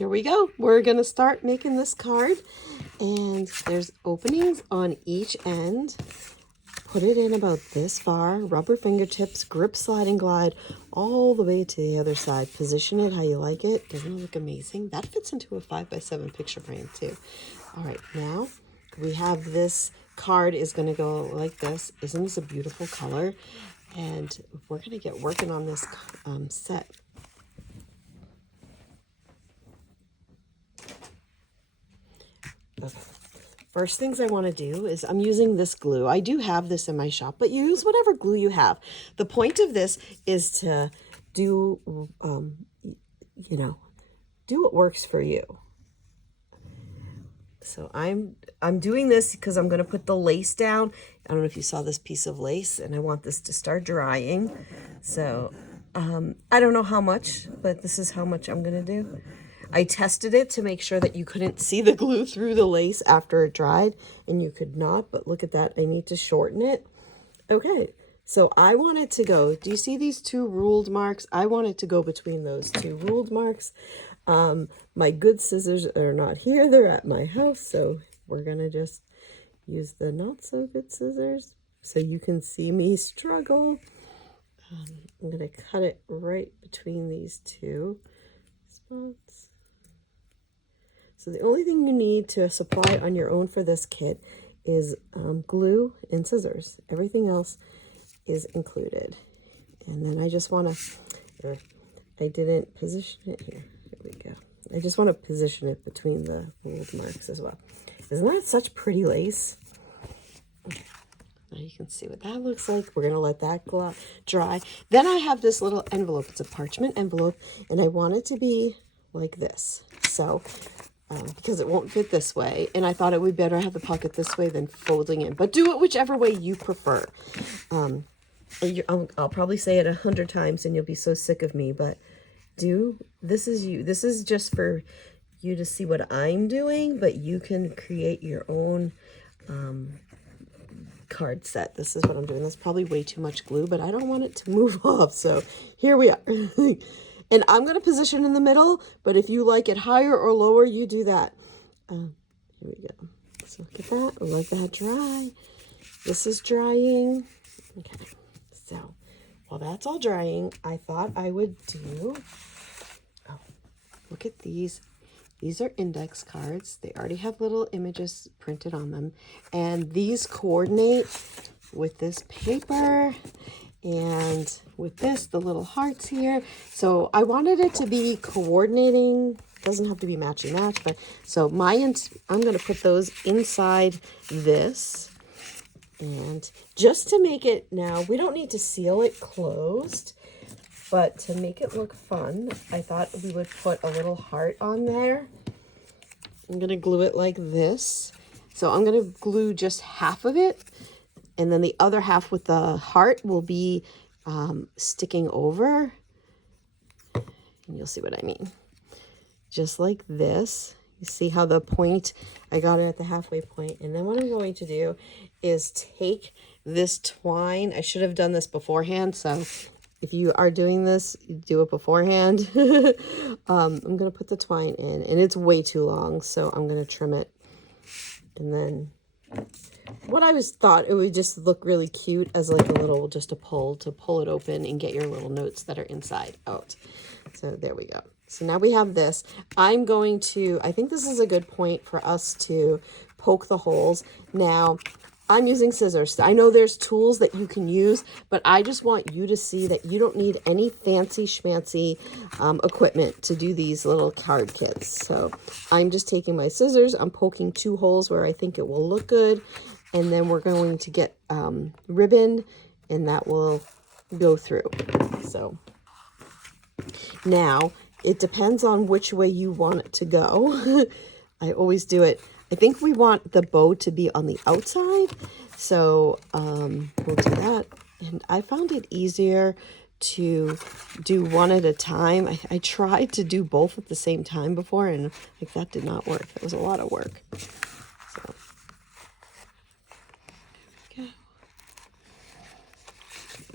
here we go. We're gonna start making this card, and there's openings on each end. Put it in about this far, rubber fingertips, grip, slide, and glide all the way to the other side. Position it how you like it. Doesn't it look amazing? That fits into a 5x7 picture frame too. All right, now we have this card is gonna go like this. Isn't this a beautiful color? And we're gonna get working on this set. Okay. First things I want to do is I'm using this glue. I do have this in my shop, but you use whatever glue you have. The point of this is to do, you know, do what works for you. So I'm doing this because I'm going to put the lace down. I don't know if you saw this piece of lace, and I want this to start drying. So I don't know how much, but this is how much I'm going to do. I tested it to make sure that you couldn't see the glue through the lace after it dried, and you could not, but look at that. I need to shorten it. Okay, so I want it to go, do you see these two ruled marks? I want it to go between those two ruled marks. My good scissors are not here. They're at my house, so we're going to just use the not so good scissors so you can see me struggle. I'm going to cut it right between these two spots. So the only thing you need to supply on your own for this kit is glue and scissors. Everything else is included. And then I just want to, I didn't position it here. Here we go. I just want to position it between the ruled marks as well. Isn't that such pretty lace? Okay. Now you can see what that looks like. We're going to let that dry. Then I have this little envelope. It's a parchment envelope, and I want it to be like this. So because it won't fit this way, and I thought it would better have the pocket this way than folding in, but do it whichever way you prefer. I'll probably say it 100 times and you'll be so sick of me, but this is just for you to see what I'm doing, but you can create your own card set. This is what I'm doing. That's probably way too much glue, but I don't want it to move off, so here we are. And I'm going to position in the middle, but if you like it higher or lower, you do that. Here we go. So look at that. Let that dry. This is drying. Okay. So while that's all drying, I thought I would do, oh, look at these. These are index cards. They already have little images printed on them. And these coordinate with this paper and with this, the little hearts here. So I wanted it to be coordinating. Doesn't have to be matchy match, but so I'm going to put those inside this. And just to make it, now we don't need to seal it closed, but to make it look fun, I thought we would put a little heart on there. I'm going to glue it like this. So I'm going to glue just half of it, and then the other half with the heart will be sticking over. And you'll see what I mean. Just like this. You see how the point, I got it at the halfway point. And then what I'm going to do is take this twine. I should have done this beforehand, so if you are doing this, do it beforehand. I'm going to put the twine in, and it's way too long, so I'm going to trim it. And then what I thought it would just look really cute as like a little, just a pull to pull it open and get your little notes that are inside out. So there we go. So now we have this. I'm going to, I think this is a good point for us to poke the holes. Now, I'm using scissors. I know there's tools that you can use, but I just want you to see that you don't need any fancy schmancy equipment to do these little card kits. So I'm just taking my scissors. I'm poking 2 holes where I think it will look good. And then we're going to get ribbon, and that will go through. So now it depends on which way you want it to go. I always do it. I think we want the bow to be on the outside, so we'll do that. And I found it easier to do one at a time. I tried to do both at the same time before, and like that did not work. It was a lot of work. So,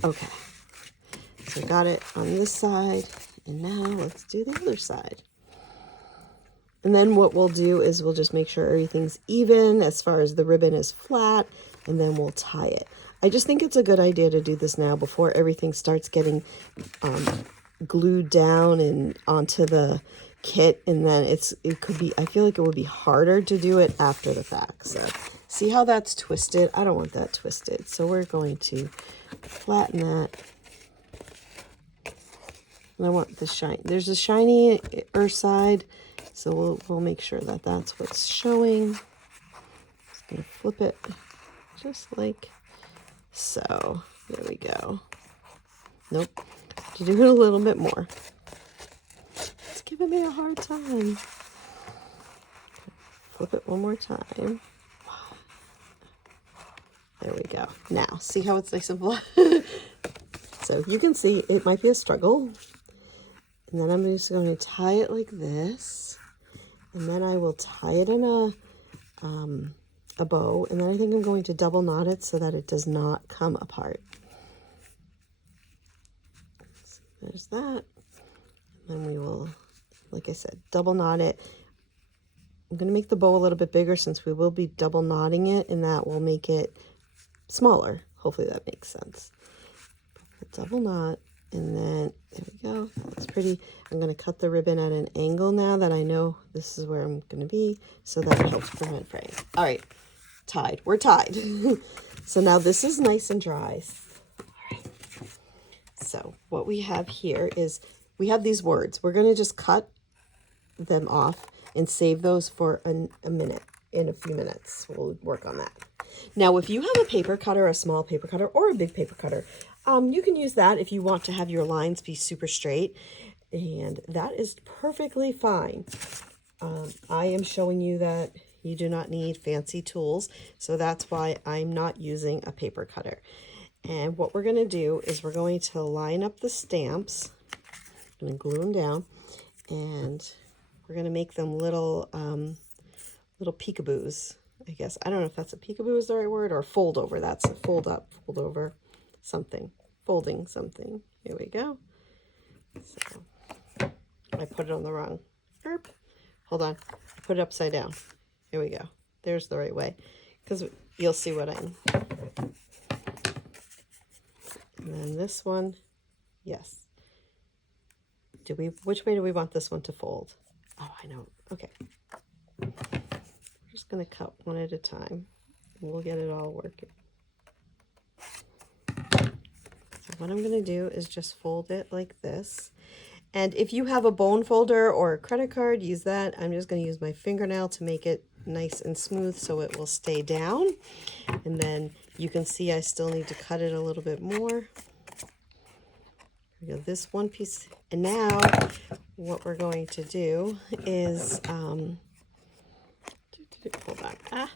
okay. So got it on this side, and now let's do the other side. And then what we'll do is we'll just make sure everything's even as far as the ribbon is flat, and then we'll tie it. I just think it's a good idea to do this now before everything starts getting glued down and onto the kit, and then it could be, I feel like it would be harder to do it after the fact. So see how that's twisted? I don't want that twisted. So we're going to flatten that. And I want the shine. There's a shinier side, so we'll make sure that that's what's showing. Just gonna flip it just like so. There we go. Nope. To do it a little bit more. It's giving me a hard time. Flip it one more time. There we go. Now, see how it's nice and flat? So you can see it might be a struggle. And then I'm just going to tie it like this. And then I will tie it in a bow. And then I think I'm going to double knot it so that it does not come apart. So there's that. And then we will, like I said, double knot it. I'm going to make the bow a little bit bigger since we will be double knotting it, and that will make it smaller. Hopefully that makes sense. Double knot, and then there we go. That's pretty. I'm going to cut the ribbon at an angle now that I know this is where I'm going to be, so that it helps prevent fraying. All right, tied. We're tied. So now this is nice and dry. All right. So what we have here is we have these words. We're going to just cut them off and save those for a minute. In a few minutes, we'll work on that. Now, if you have a paper cutter, a small paper cutter, or a big paper cutter, you can use that if you want to have your lines be super straight, and that is perfectly fine. I am showing you that you do not need fancy tools, so that's why I'm not using a paper cutter. And what we're going to do is we're going to line up the stamps. I'm going to glue them down, and we're going to make them little peekaboos, I guess. I don't know if that's a peekaboo is the right word, or fold over. That's a fold up, fold over, something, folding something. Here we go. So I put it on the wrong. Hold on. I put it upside down. Here we go. There's the right way, because you'll see what I mean. And then this one, yes. Which way do we want this one to fold? Oh, I know. Okay. We're just going to cut one at a time. We'll get it all working. So what I'm going to do is just fold it like this. And if you have a bone folder or a credit card, use that. I'm just going to use my fingernail to make it nice and smooth so it will stay down. And then you can see I still need to cut it a little bit more. We go this one piece. And now what we're going to do is hold on.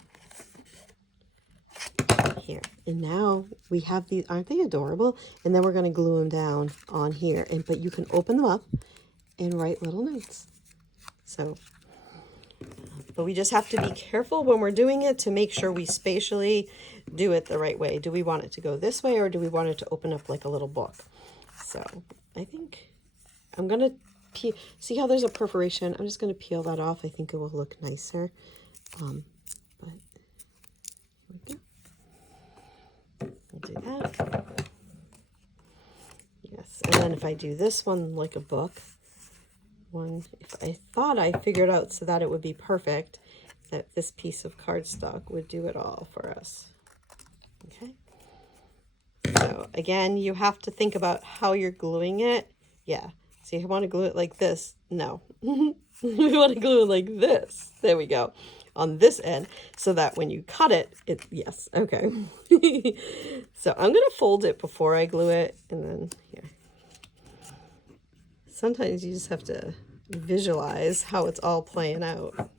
Here. And now we have these, aren't they adorable? And then we're going to glue them down on here. But you can open them up and write little notes. So, but we just have to be careful when we're doing it to make sure we spatially do it the right way. Do we want it to go this way, or do we want it to open up like a little book? So I think I'm going to peel. See how there's a perforation? I'm just going to peel that off. I think it will look nicer. But here we go. We'll do that. Yes, and then if I do this one like a book, if I thought I figured out so that it would be perfect, that this piece of cardstock would do it all for us. Okay. So again, you have to think about how you're gluing it. Yeah. See, I want to glue it like this. No. We want to glue it like this. There we go. On this end, so that when you cut it, yes, okay. So I'm going to fold it before I glue it, and then here. Sometimes you just have to visualize how it's all playing out.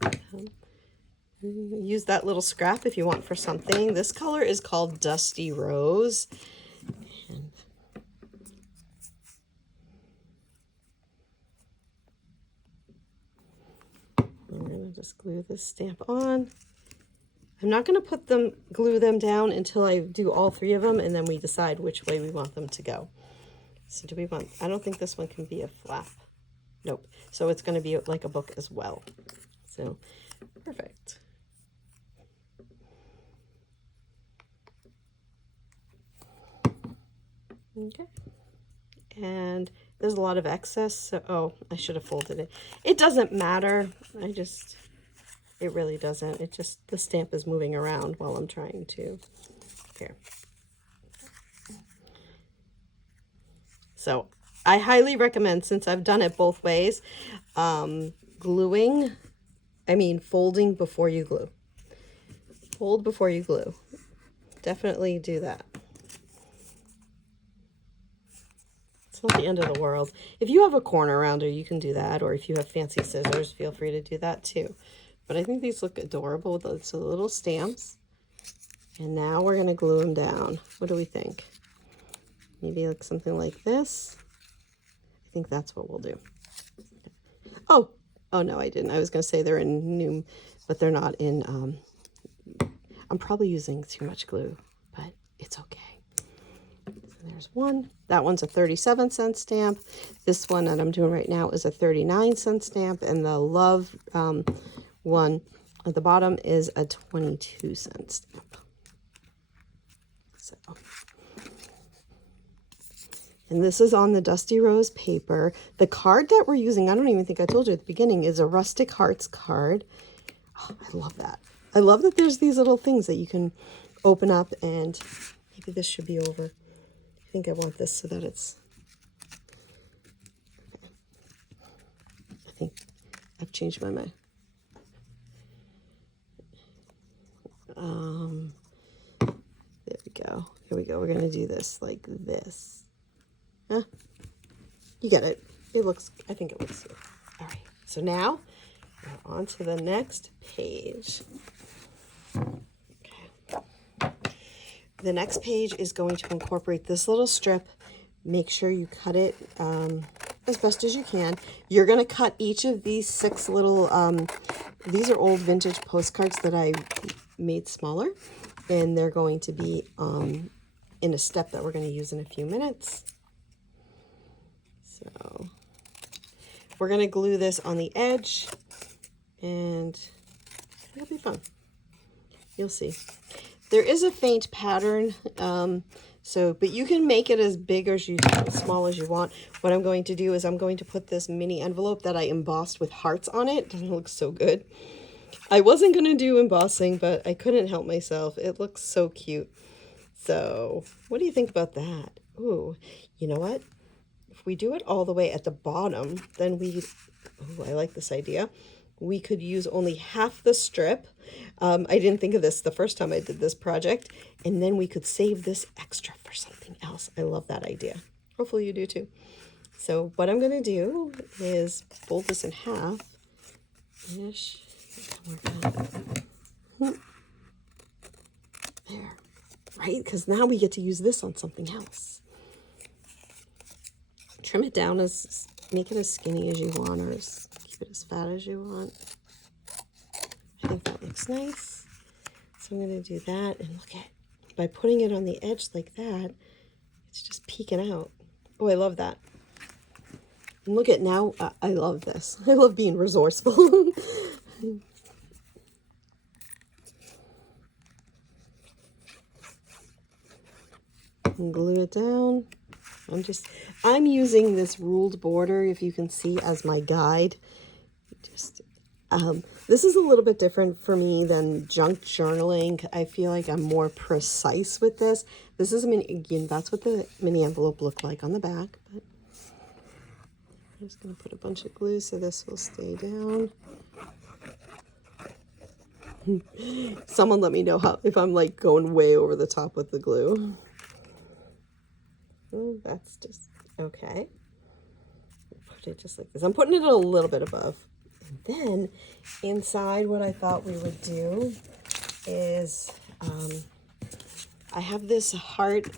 Use that little scrap if you want for something. This color is called Dusty Rose. And I'm going to just glue this stamp on. I'm not going to glue them down until I do all three of them, and then we decide which way we want them to go. So do we want, I don't think this one can be a flap. Nope. So it's going to be like a book as well. So perfect. Okay. And there's a lot of excess, so oh, I should have folded it. It doesn't matter. It really doesn't. It just, the stamp is moving around while I'm trying to. Here. So I highly recommend, since I've done it both ways, folding before you glue. Fold before you glue. Definitely do that. It's not the end of the world. If you have a corner rounder, you can do that, or if you have fancy scissors, feel free to do that too. But I think these look adorable with the little stamps. And now we're going to glue them down. What do we think? Maybe like something like this. I think that's what we'll do. Oh no, I didn't. I was going to say they're in new, but they're not in, I'm probably using too much glue, but it's okay. So there's one. That one's a 37-cent stamp. This one that I'm doing right now is a 39-cent stamp, and the Love one at the bottom is a 22-cent stamp. So, and this is on the Dusty Rose paper. The card that we're using, I don't even think I told you at the beginning, is a Rustic Hearts card. Oh, I love that. I love that there's these little things that you can open up, and maybe this should be over. I think I want this so that it's, okay. I think I've changed my mind. There we go. Here we go. We're going to do this like this. Huh? You get it. It looks, I think it looks good. All right. So now we're on to the next page. Okay. The next page is going to incorporate this little strip. Make sure you cut it as best as you can. You're going to cut each of these 6 little, these are old vintage postcards that I made smaller, and they're going to be in a step that we're going to use in a few minutes. So we're going to glue this on the edge, and it'll be fun. You'll see. There is a faint pattern, but you can make it as big or as small as you want. What I'm going to do is I'm going to put this mini envelope that I embossed with hearts on it. Doesn't it look so good? I wasn't going to do embossing, but I couldn't help myself. It looks so cute. So what do you think about that? Ooh, you know what? If we do it all the way at the bottom, then I like this idea. We could use only half the strip. I didn't think of this the first time I did this project. And then we could save this extra for something else. I love that idea. Hopefully you do too. So what I'm going to do is fold this in half-ish. There. Right? Because now we get to use this on something else. Trim it down, make it as skinny as you want, or keep it as fat as you want. I think that looks nice. So I'm going to do that, and look at, by putting it on the edge like that, it's just peeking out. Oh, I love that. And look at now, I love this. I love being resourceful. And glue it down. I'm using this ruled border, if you can see, as my guide. This is a little bit different for me than junk journaling. I feel like I'm more precise with this. This is again, that's what the mini envelope looked like on the back. But I'm just going to put a bunch of glue so this will stay down. Someone let me know if I'm like going way over the top with the glue. Oh, that's just okay. Put it just like this. I'm putting it a little bit above. And then inside, what I thought we would do is I have this heart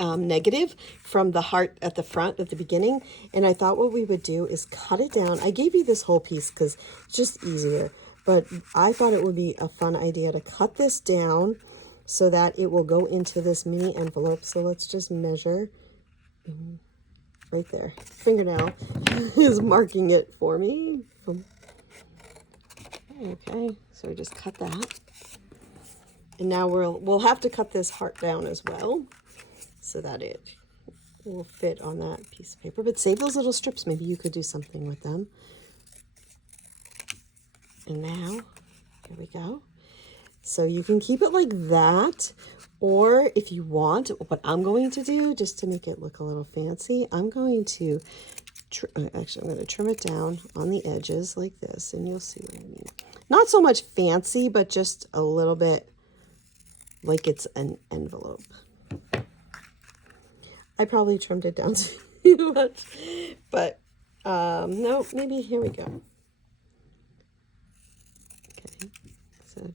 negative from the heart at the front at the beginning, and I thought what we would do is cut it down. I gave you this whole piece because it's just easier, but I thought it would be a fun idea to cut this down so that it will go into this mini envelope. So let's just measure right there. Fingernail is marking it for me. Okay. Okay, so we just cut that. And now we'll have to cut this heart down as well so that it will fit on that piece of paper. But save those little strips. Maybe you could do something with them. And now, here we go. So you can keep it like that, or if you want, what I'm going to do, just to make it look a little fancy, I'm going to, actually I'm going to trim it down on the edges like this, and you'll see what I mean. Not so much fancy, but just a little bit like it's an envelope. I probably trimmed it down too much, but no, maybe here we go. Okay, so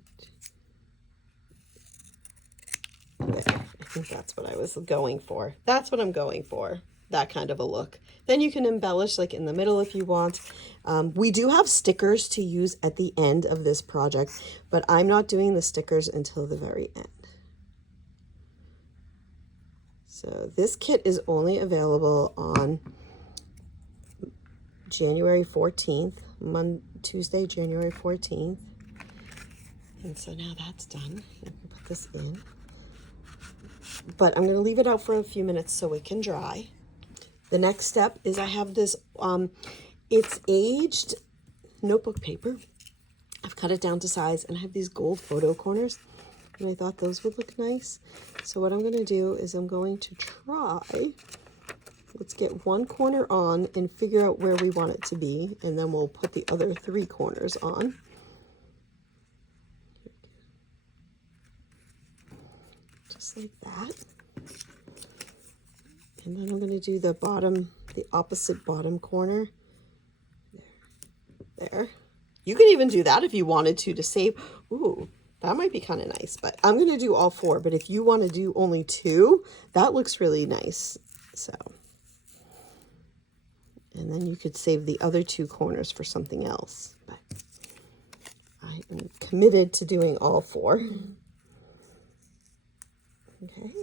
there. I think that's what I was going for. That's what I'm going for, that kind of a look. Then you can embellish like in the middle if you want. We do have stickers to use at the end of this project, but I'm not doing the stickers until the very end. So this kit is only available on January 14th, Tuesday, January 14th. And so now that's done. I can put this in. But I'm going to leave it out for a few minutes so it can dry. The next step is I have this, it's aged notebook paper. I've cut it down to size, and I have these gold photo corners. And I thought those would look nice. So what I'm going to do is I'm going to try, let's get one corner on and figure out where we want it to be, and then we'll put the other 3 corners on. Just like that. And then I'm going to do the bottom, the opposite bottom corner. There. You can even do that if you wanted to save. Ooh. That might be kind of nice, but I'm going to do all 4. But if you want to do only 2, that looks really nice. So, and then you could save the other 2 corners for something else. But I am committed to doing all 4. Okay.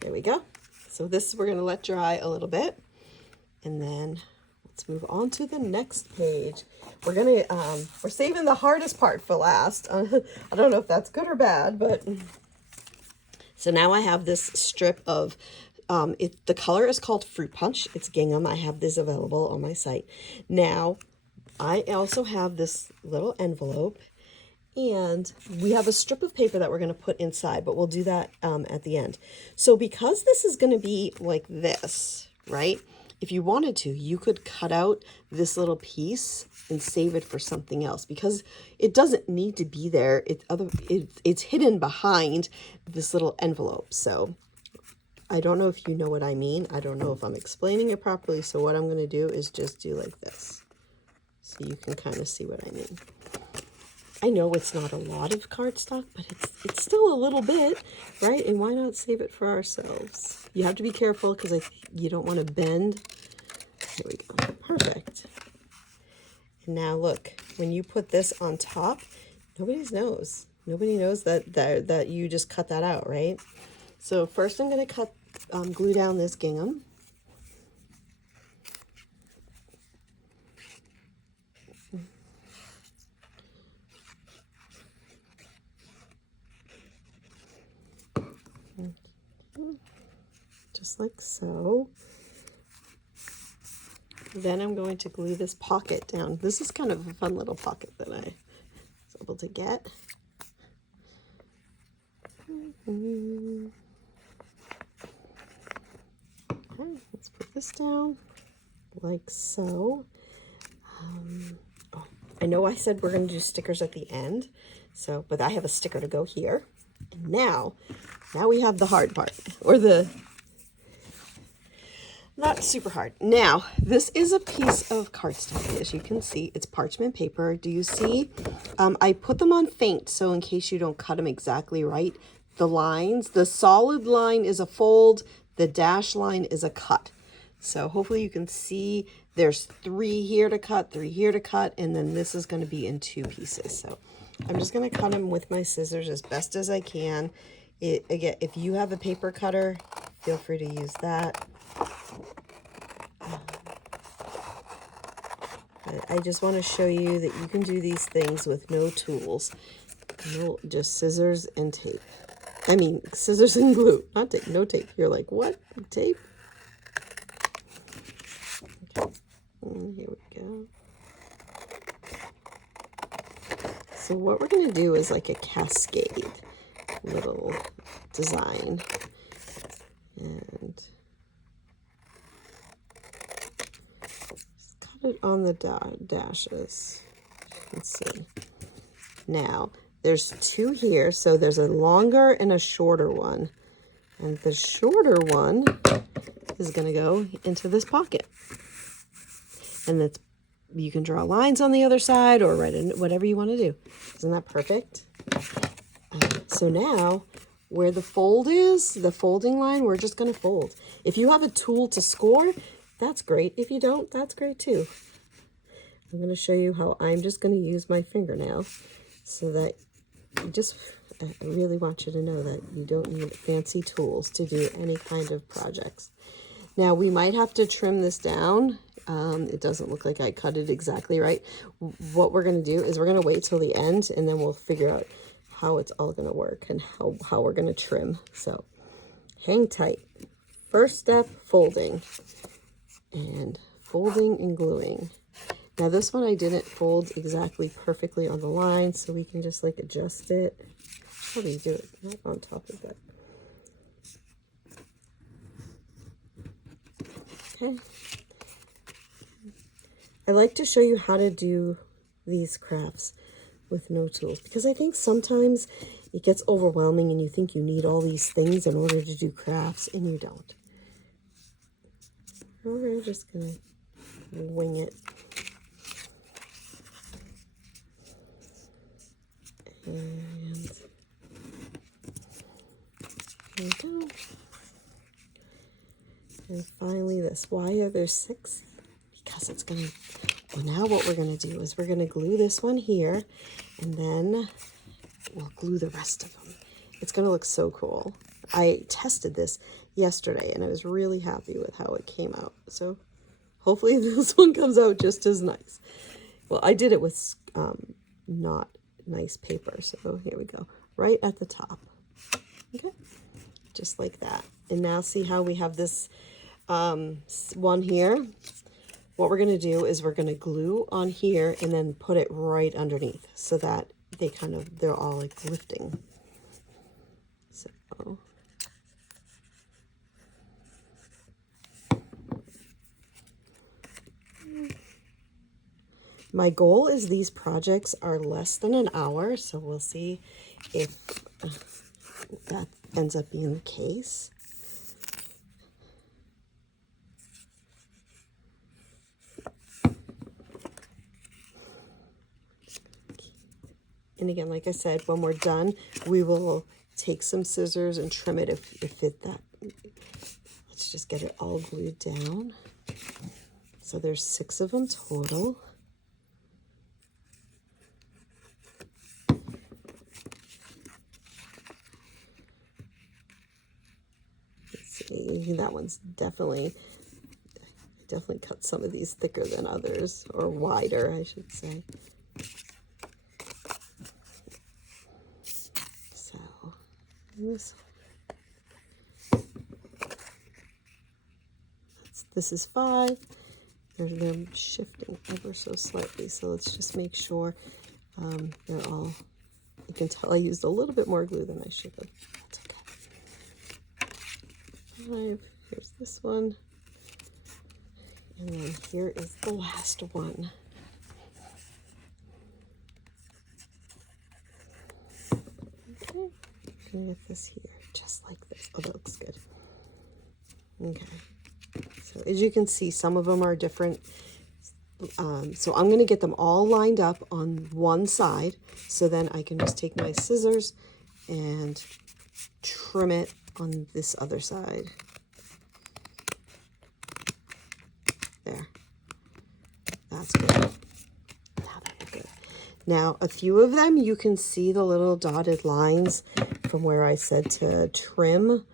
There we go. So this we're going to let dry a little bit. And then let's move on to the next page. We're gonna we're saving the hardest part for last. I don't know if that's good or bad, but so now I have this strip of the color is called Fruit Punch. It's gingham. I have this available on my site. Now I also have this little envelope, and we have a strip of paper that we're going to put inside, but we'll do that at the end. So because this is going to be like this, right? If you wanted to, you could cut out this little piece and save it for something else, because it doesn't need to be there. It's hidden behind this little envelope. So I don't know if you know what I mean. I don't know if I'm explaining it properly. So what I'm going to do is just do like this, so you can kind of see what I mean. I know it's not a lot of cardstock, but it's still a little bit, right? And why not save it for ourselves? You have to be careful because you don't want to bend. Here we go. Perfect. And now look, when you put this on top, nobody knows that you just cut that out, right? So first I'm going to glue down this gingham. Just like so. Then I'm going to glue this pocket down. This is kind of a fun little pocket that I was able to get. Okay, let's put this down like so. Oh, I know I said we're going to do stickers at the end, so but I have a sticker to go here. And now we have the hard part, or the not super hard. Now, this is a piece of cardstock. As you can see, it's parchment paper. Do you see? I put them on faint, so in case you don't cut them exactly right, the lines, the solid line is a fold, the dash line is a cut. So hopefully you can see there's 3 here to cut, 3 here to cut, and then this is going to be in 2 pieces. So I'm just going to cut them with my scissors as best as I can. Again, if you have a paper cutter, feel free to use that. But I just want to show you that you can do these things with no tools. No, just scissors and tape. I mean, scissors and glue, not tape, no tape. You're like, what? Tape? Okay, and here we go. So what we're going to do is like a cascade little design. And just cut it on the dashes. Let's see. Now, there's two here, so there's a longer and a shorter one. And the shorter one is going to go into this pocket. And that's, you can draw lines on the other side or write in whatever you want to do. Isn't that perfect? So now, where the fold is, the folding line, we're just going to fold. If you have a tool to score, that's great. If you don't, that's great too. I'm going to show you how I'm just going to use my fingernail so that you just, I really want you to know that you don't need fancy tools to do any kind of projects. Now, we might have to trim this down. It doesn't look like I cut it exactly right. What we're going to do is we're going to wait till the end, and then we'll figure out how it's all going to work and how we're going to trim. So hang tight. First step, folding. And folding and gluing. Now this one I didn't fold exactly perfectly on the line, so we can just like adjust it. How do you do it? Not on top of that. Okay. I like to show you how to do these crafts with no tools, because I think sometimes it gets overwhelming and you think you need all these things in order to do crafts, and you don't. We're just gonna wing it. And there we go. And finally this. Why are there 6? Because it's gonna, well, now what we're gonna do is we're gonna glue this one here, and then we'll glue the rest of them. It's gonna look so cool. I tested this yesterday and I was really happy with how it came out. So hopefully this one comes out just as nice. Well, I did it with not nice paper. So here we go. Right at the top. Okay. Just like that. And now see how we have this one here? What we're going to do is we're going to glue on here and then put it right underneath so that they're all like lifting. So my goal is these projects are less than an hour, so we'll see if that ends up being the case. And again, like I said, when we're done, we will take some scissors and trim it if that. Let's just get it all glued down. So there's 6 of them total. Let's see, that one's definitely cut some of these thicker than others, or wider, I should say. This is 5. They're shifting ever so slightly, so let's just make sure they're all. You can tell I used a little bit more glue than I should have. That's okay. 5. Here's this one, and then here is the last one. Okay. I'm gonna get this here, just like this. Oh, that looks good. Okay. So as you can see, some of them are different. So I'm going to get them all lined up on one side. So then I can just take my scissors and trim it on this other side. There. That's good. Now they're good. Now, a few of them, you can see the little dotted lines from where I said to trim,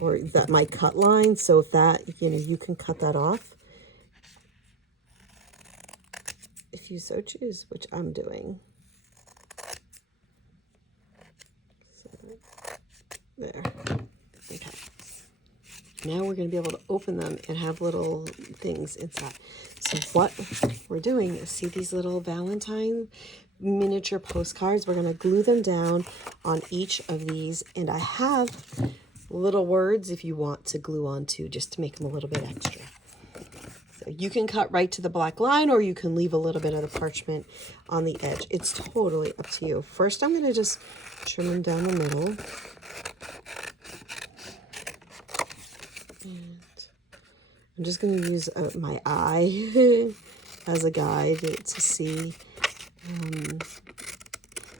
or that my cut line. So if that, you can cut that off. if you so choose, which I'm doing. So, there. Okay. Now we're going to be able to open them and have little things inside. So what we're doing is, see these little Valentine miniature postcards? We're going to glue them down on each of these. And I have little words if you want to glue on too, just to make them a little bit extra. So you can cut right to the black line, or you can leave a little bit of the parchment on the edge. It's totally up to you. First, I'm going to just trim them down the middle. And I'm just going to use my eye as a guide to see.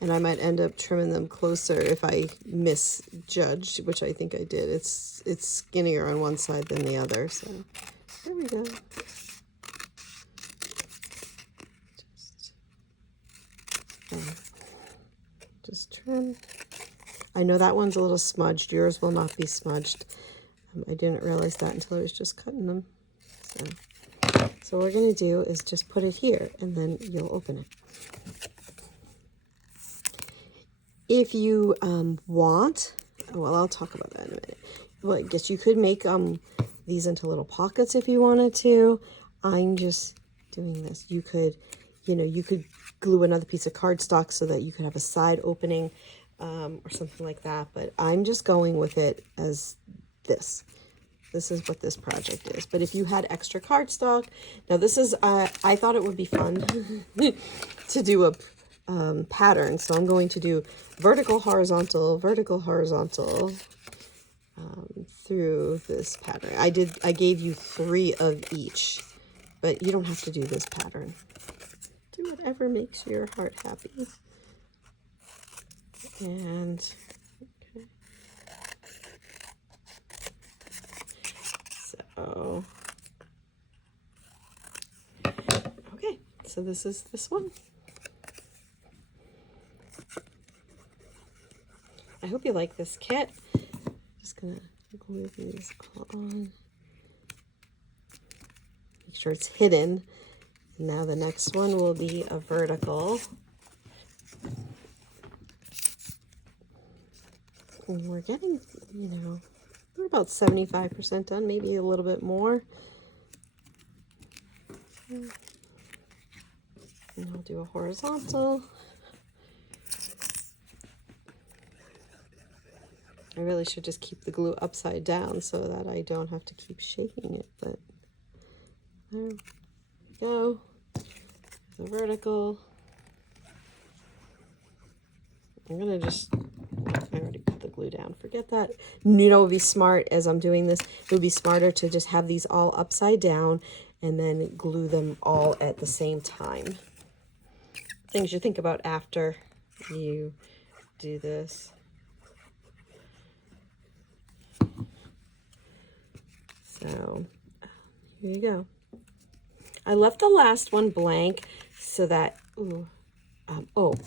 And I might end up trimming them closer if I misjudged, which I think I did. It's skinnier on one side than the other. So there we go. Just trim. I know that one's a little smudged. Yours will not be smudged. I didn't realize that until I was just cutting them. So what we're going to do is just put it here, and then you'll open it. If you want, well, I'll talk about that in a minute. Well, I guess you could make these into little pockets if you wanted to. I'm just doing this. You could, you could glue another piece of cardstock so that you could have a side opening or something like that. But I'm just going with it as this. This is what this project is. But if you had extra cardstock, now this is, I thought it would be fun to do a pattern. So I'm going to do vertical, horizontal through this pattern. I gave you 3 of each, but you don't have to do this pattern. Do whatever makes your heart happy. And okay. So okay, so this is this one. I hope you like this kit. Just gonna glue these all on. Make sure it's hidden. Now the next one will be a vertical. And we're getting, we're about 75% done, maybe a little bit more. And I'll do a horizontal. I really should just keep the glue upside down so that I don't have to keep shaking it, but there we go. The vertical. I'm gonna I already put the glue down. Forget that. It would be smart as I'm doing this. It would be smarter to just have these all upside down and then glue them all at the same time. Things you think about after you do this. So here you go. I left the last one blank so that,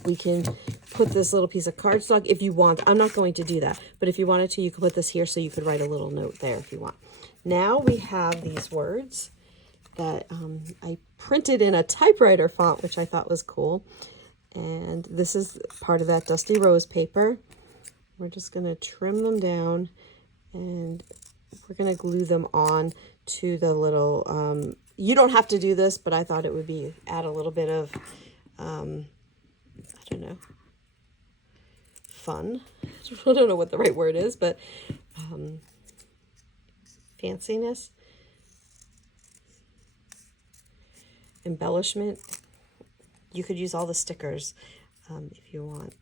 we can put this little piece of cardstock if you want. I'm not going to do that, but if you wanted to, you could put this here so you could write a little note there if you want. Now we have these words that I printed in a typewriter font, which I thought was cool. And this is part of that Dusty Rose paper. We're just going to trim them down and we're going to glue them on to the little, you don't have to do this, but I thought it would be, add a little bit of, I don't know, fun. I don't know what the right word is, but fanciness, embellishment. You could use all the stickers if you want.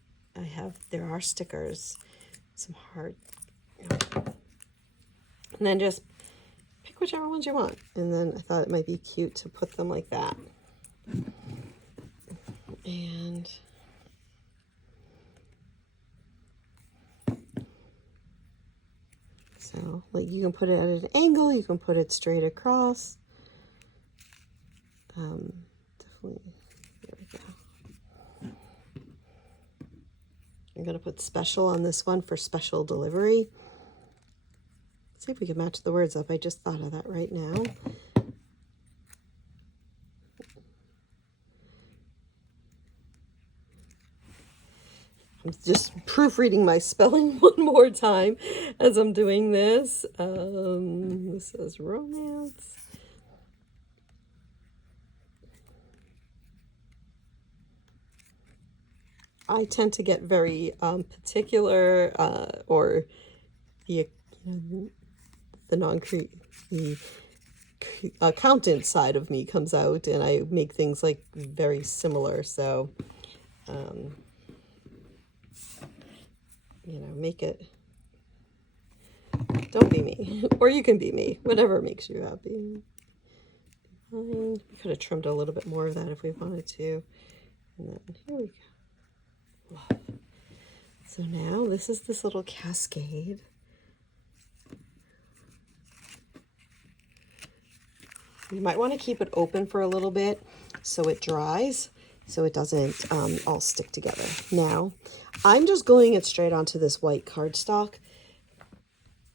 There are stickers, some heart, and then just pick whichever ones you want. And then I thought it might be cute to put them like that. And so, like, you can put it at an angle, you can put it straight across. Definitely, there we go. I'm going to put special on this one for special delivery. Let's see if we can match the words up. I just thought of that right now. I'm just proofreading my spelling one more time as I'm doing this. This says romance. I tend to get very particular, or the the accountant side of me comes out, and I make things like very similar. So, make it. Don't be me, or you can be me, whatever makes you happy. Fine. We could have trimmed a little bit more of that if we wanted to. And then here we go. Love. So now this is this little cascade. You might want to keep it open for a little bit so it dries, so it doesn't all stick together. Now, I'm just gluing it straight onto this white cardstock.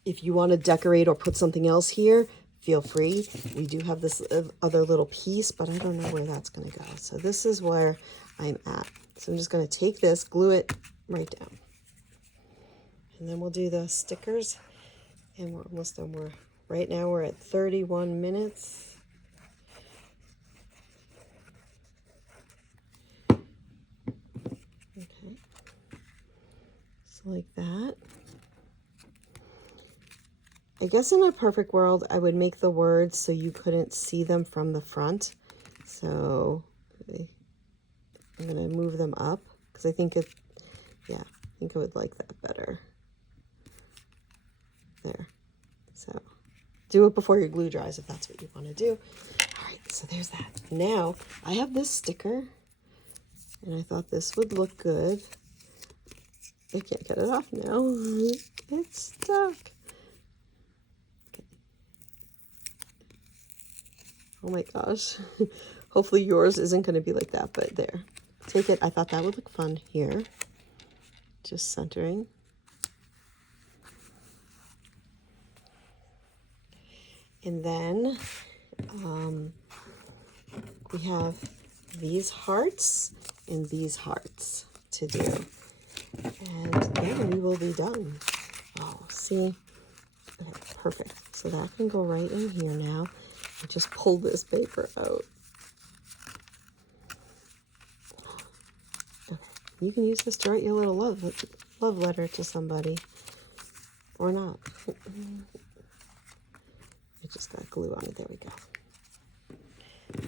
If you want to decorate or put something else here, feel free. We do have this other little piece, but I don't know where that's going to go. So this is where I'm at. So I'm just going to take this, glue it right down. And then we'll do the stickers. And we're almost done. Right now we're at 31 minutes. Okay. So like that. I guess in a perfect world, I would make the words so you couldn't see them from the front. So I'm going to move them up because I think I think I would like that better. There. So do it before your glue dries if that's what you want to do. All right, so there's that. Now I have this sticker and I thought this would look good. I can't get it off now. It's stuck. Oh my gosh. Hopefully yours isn't going to be like that, but there. Take it. I thought that would look fun here. Just centering. And then we have these hearts and these hearts to do. And then we will be done. Oh, see? Okay, perfect. So that can go right in here now. I just pull this paper out. Okay. You can use this to write your little love letter to somebody. Or not. I just got glue on it. There we go.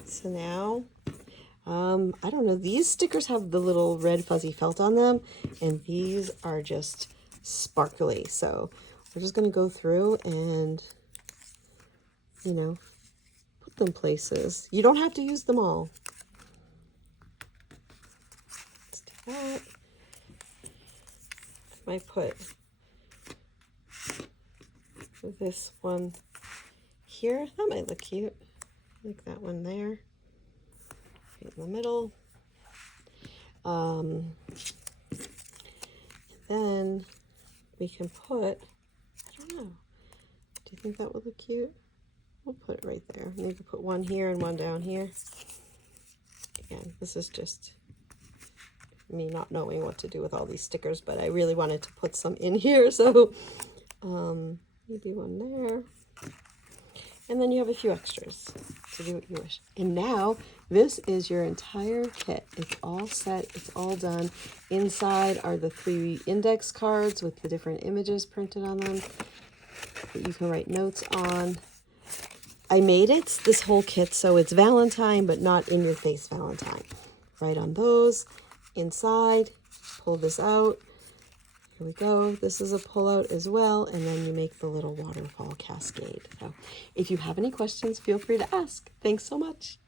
So now, I don't know. These stickers have the little red fuzzy felt on them. And these are just sparkly. So we're just going to go through and, put them places. You don't have to use them all. Let's do that. I might put this one here. That might look cute. Like that one there. Right in the middle. And then we can put, I don't know. Do you think that would look cute? We'll put it right there. Maybe put one here and one down here. Again, this is just me not knowing what to do with all these stickers, but I really wanted to put some in here, so maybe one there. And then you have a few extras to do what you wish. And now this is your entire kit. It's all set. It's all done. Inside are the 3 index cards with the different images printed on them that you can write notes on. I made it, this whole kit, so it's Valentine, but not in your face Valentine. Write on those. Inside, pull this out. Here we go. This is a pull-out as well, and then you make the little waterfall cascade. So if you have any questions, feel free to ask. Thanks so much.